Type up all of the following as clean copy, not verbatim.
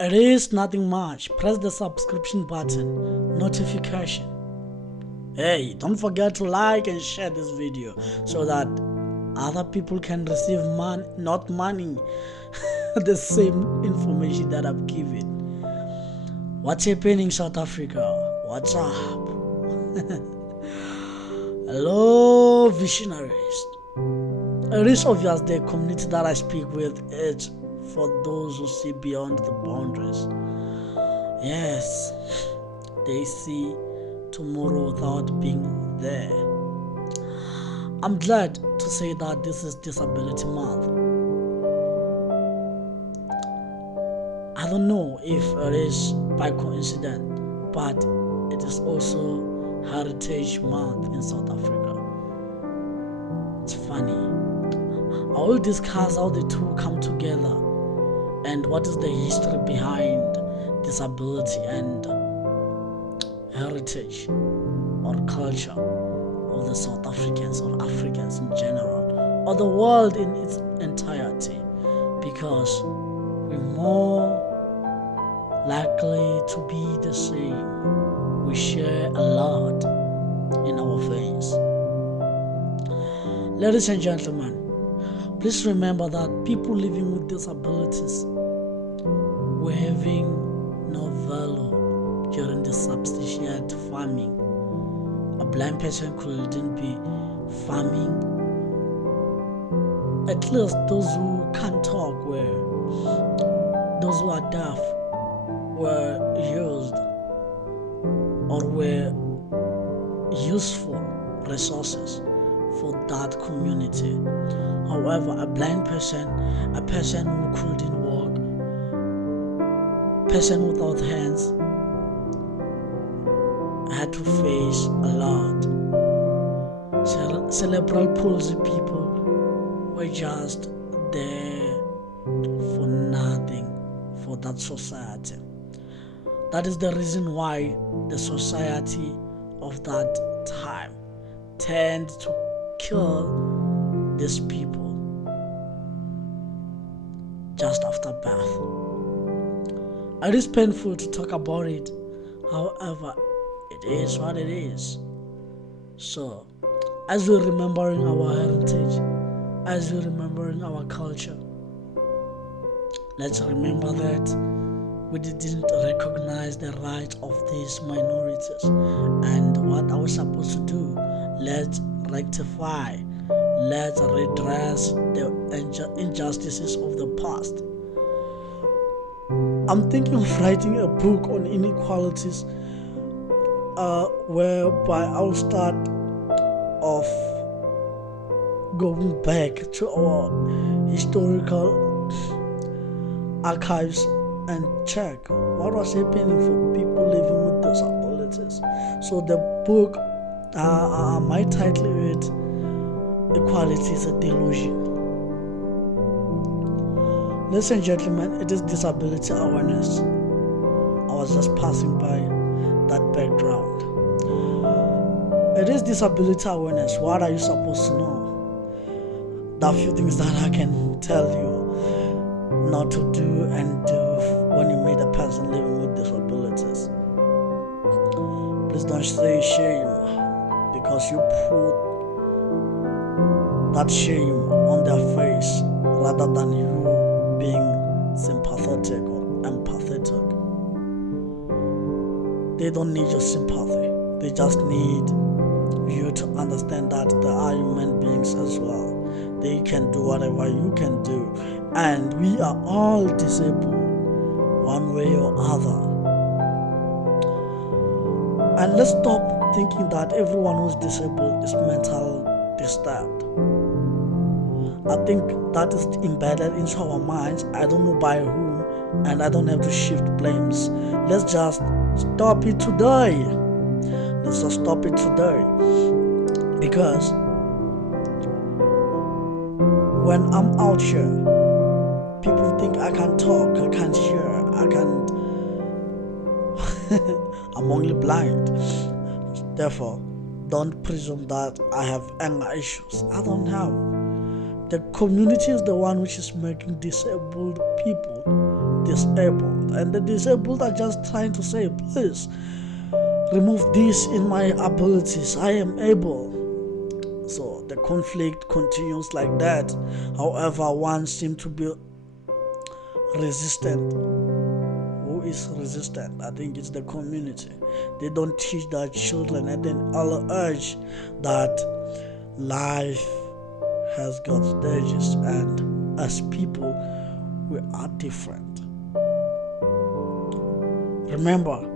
It is nothing much. Press the subscription button, notification. Hey, don't forget to like and share this video so that other people can receive money, not money, the same information that I've given. What's happening, South Africa? What's up? Hello, visionaries. It is obvious the community that I speak with is for those who see beyond the boundaries. Yes, they see tomorrow without being there. I'm glad to say that this is Disability Month. I don't know if it is by coincidence, but it is also Heritage Month in South Africa. It's funny. I will discuss how the two come together and what is the history behind disability and heritage or culture of the South Africans or Africans in general, or the world in its entirety, because we're more likely to be the same. We share a lot in our veins. Ladies and gentlemen, please remember that people living with disabilities were having no value during the subsistence farming. A blind person couldn't be farming. At least those who can't talk those who are deaf were used or were useful resources for that community. However, a blind person, a person who couldn't walk, person without hands, had to face a lot. Cerebral palsy people were just there for nothing for that society. That is the reason why the society of that time tend to kill these people just after birth. It is painful to talk about it, however, it is what it is. So, as we're remembering our heritage, as we're remembering our culture, let's remember that we didn't recognize the rights of these minorities. And what are we supposed to do? Let's rectify, let's redress the injustices of the past. I'm thinking of writing a book on inequalities, whereby I'll start off going back to our historical archives and check what was happening for people living with disabilities. So the book, my title is Equality is a Delusion. Ladies and gentlemen, it is disability awareness. I was just passing by that background. It is disability awareness. What are you supposed to know? There are few things that I can tell you not to do and do when you meet a person living with disabilities. Please don't say shame, because you put that shame on their face rather than you being sympathetic or empathetic. They don't need your sympathy. They just need you to understand that they are human beings as well. They can do whatever you can do, and we are all disabled one way or other. And let's stop thinking that everyone who's disabled is mentally disturbed. I think that is embedded into our minds. I don't know by whom, and I don't have to shift blames. Let's just stop it today. Let's just stop it today. Because when I'm out here, people think I can't talk, I can't hear, I can't. I'm only blind. Therefore, don't presume that I have anger issues. I don't have. The community is the one which is making disabled people disabled, and the disabled are just trying to say, please remove this in my abilities, I am able. So the conflict continues like that. However, one seems to be resistant. Who is resistant? I think it's the community. They don't teach their children at an early age that life has got stages, and as people, we are different. Remember,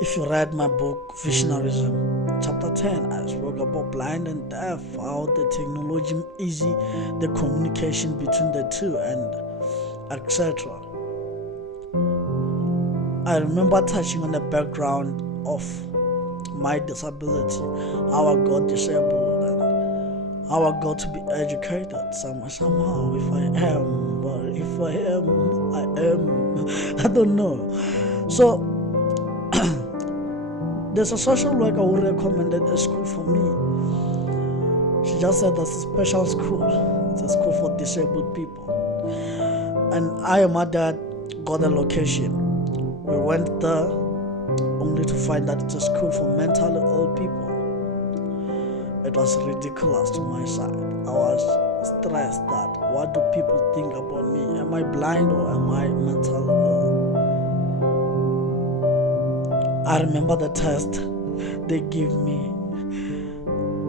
if you read my book Visionarism, chapter 10, I spoke about blind and deaf, how the technology easy the communication between the two, and etc. I remember touching on the background of my disability, how I got disabled, and how I got to be educated somehow. If I am, but if I am, I am. I don't know. So there's a social worker who recommended a school for me. She just said that's a special school. It's a school for disabled people. And I and my dad got a location. We went there only to find that it's a school for mentally ill people. It was ridiculous to my side. I was stressed that what do people think about me? Am I blind or am I mentally ill? I remember the test they gave me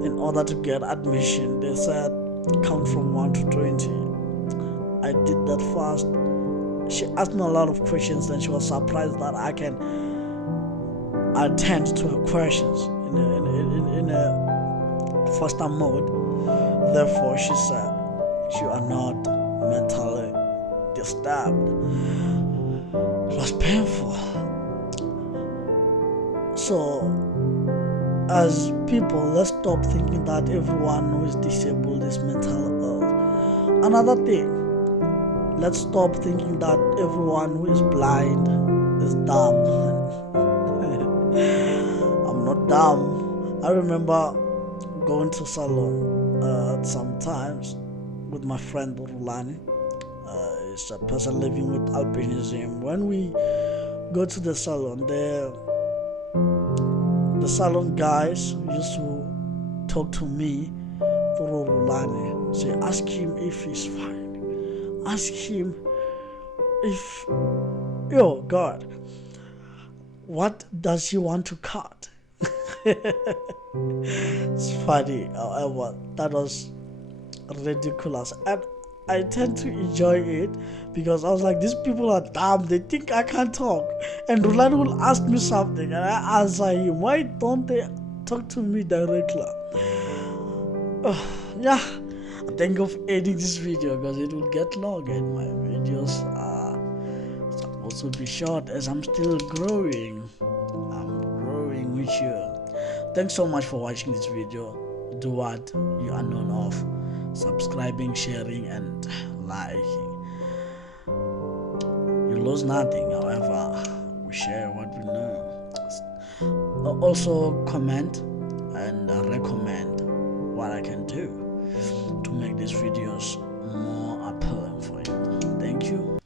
in order to get admission. They said count from 1 to 20. I did that fast. She asked me a lot of questions and she was surprised that I can attend to her questions in a faster mode. Therefore, she said, you are not mentally disturbed. It was painful. So, as people, let's stop thinking that everyone who is disabled is mentally ill. Another thing, let's stop thinking that everyone who is blind is dumb. I'm not dumb. I remember going to salon sometimes with my friend Rulani. It's a person living with albinism. When we go to the salon, the salon guys used to talk to me through Rulani. Say, ask him if he's fine. Ask him if, yo, God, what does he want to cut? It's funny, however, that was ridiculous. And I tend to enjoy it because I was like, these people are dumb, they think I can't talk. And Rulani will ask me something and I answer him. Why don't they talk to me directly? Yeah, I think of editing this video because it will get long and my videos are supposed to be short as I'm still growing. I'm growing with you. Thanks so much for watching this video. Do what you are known of. Subscribing, sharing, and liking. You lose nothing, however, we share what we know. Also, comment and recommend what I can do to make these videos more appealing for you. Thank you.